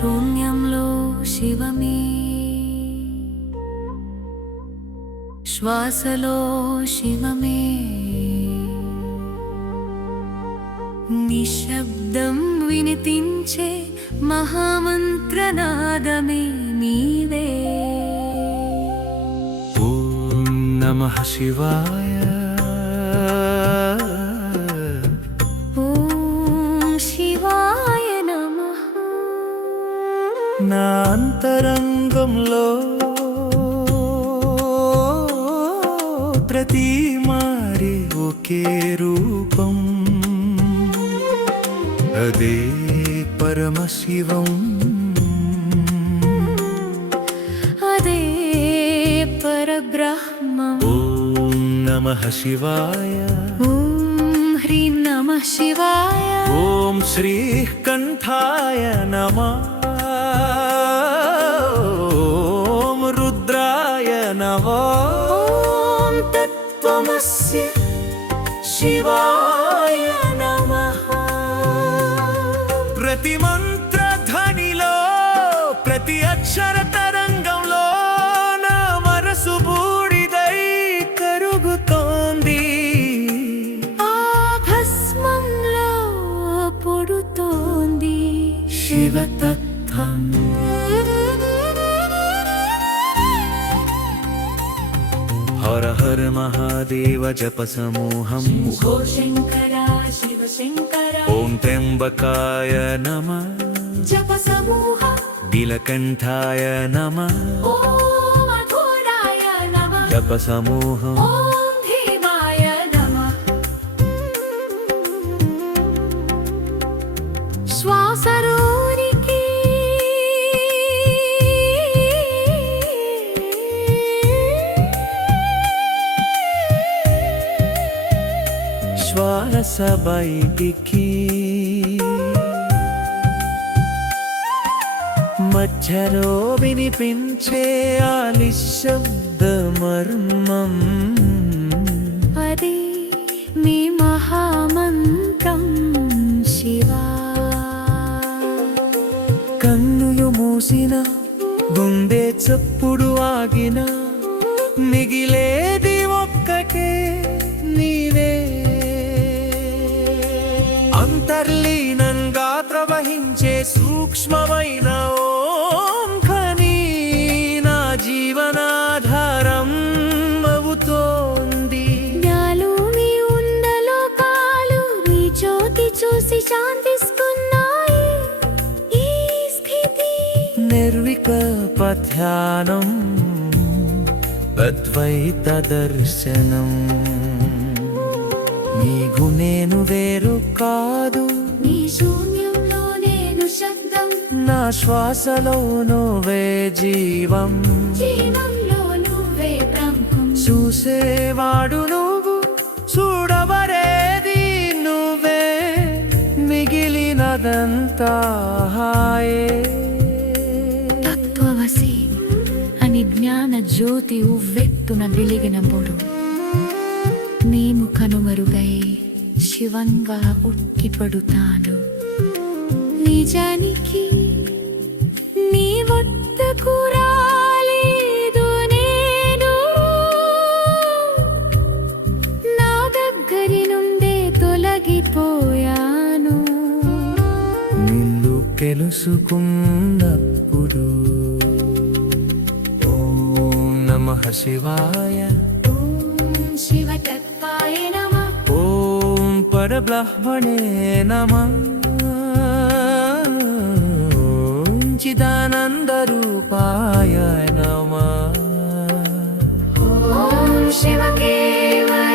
శూన్యంలో శివమే, శ్వాసలో శివమే, నిశ్శబ్దం వినిపించే మహామంత్రనాదమే నీవే. ఓం నమః శివాయ. ఓం శివాయ నమః. నా అంతరంగంలో ప్రతి మారి ఒకే రూపం, అదే పరమశివం, అదే పరబ్రహ్మం. ఓం నమః శివాయ. ఓం హ్రీం నమః శివాయ. ఓం శ్రీ కంఠాయ నమః. ఓం రుద్రాయ నమః. ఓం తత్వమస్య శివాయ నమః. ప్రతి మంత్ర ధ్వనిలో, ప్రతి అక్షర తరంగంలో నా మనసు బూడిదై కరుగుతోంది. ఆ భస్మంలో పొడుతోంది శివతత్వం. హర హర మహాదేవ జప సమూహం. ఓ శంకర శివ శంకర. ఓం త్ర్యంబకాయ నమః. జప సమూహ. నీలకంఠాయ నమః. ఓం అఘోరాయ నమః. జప సమూహం. ఓం భీమాయ నమః. శ్వాసరోనికి శ్వాస బయటికి, మధ్యలో వినిపించే ఆ నిశ్శబ్ద మర్మం, అది మీ మహామంత్రం శివా. కన్నులు మూసిన, గుండె చప్పుడు ఆగిన, మిగిలేది ఒక్కటే నీవే. అంతర్లీనంగా ప్రవహించే సూక్ష్మమైన ఓం ఖని నా జీవనాధారం అవుతోంది. జ్ఞాలు మీ ఉన్న లోకాలు మీ జ్యోతి చూసి శాంతిస్తున్నాయి. ఈ స్థితి నిర్వికల్ప ధ్యానం, అద్వైత దర్శనం. నీకు నేను వేరు కాదు, నీ శూన్యంలో నేను శబ్దం, నా శ్వాసలో నువ్వే జీవం. జీవంలో నువ్వే బ్రహ్మం. చూసేవాడు నువ్వు, చూడబడేది నువ్వే, మిగిలినదంతా హాయే. తత్వవసి అని జ్ఞాన జ్యోతి ఉవ్వెత్తున వెలిగినప్పుడు నేను కనుమరుగై శివంగా ఉట్టిపడుతాను. నిజానికి నీ వద్దకు రాలేదు నేను, నా దగ్గరి నుండే తొలగిపోయాను. నిన్ను తెలుసుకున్నప్పుడు ఓం నమః శివాయ. ఓం శివతత్వాయ నమః. ఓం పరబ్రహ్మణే నమః. ఓం చిదానంద రూపాయ నమః. ఓం శివ కేవల